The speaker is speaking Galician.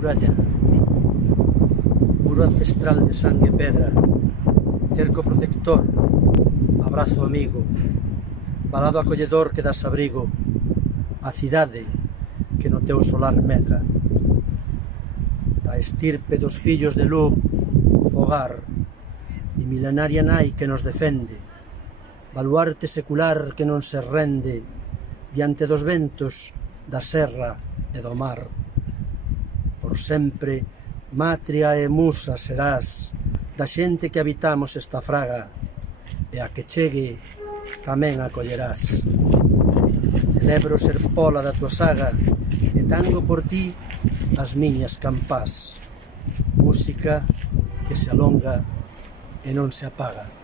muralla, muro ancestral de sangue e pedra, cerco protector, abrazo amigo, valado acolledor que das abrigo, a cidade que no teu solar medra. Da estirpe dos fillos de Lug, fogar, e milenaria nai que nos defende, baluarte secular que non se rende diante dos ventos da serra e do mar. Por sempre, matria e musa serás da xente que habitamos esta fraga, e a que chegue tamén acollerás. Celebro ser pola da tua saga e tango por ti as miñas campás. Música que se alonga e non se apaga.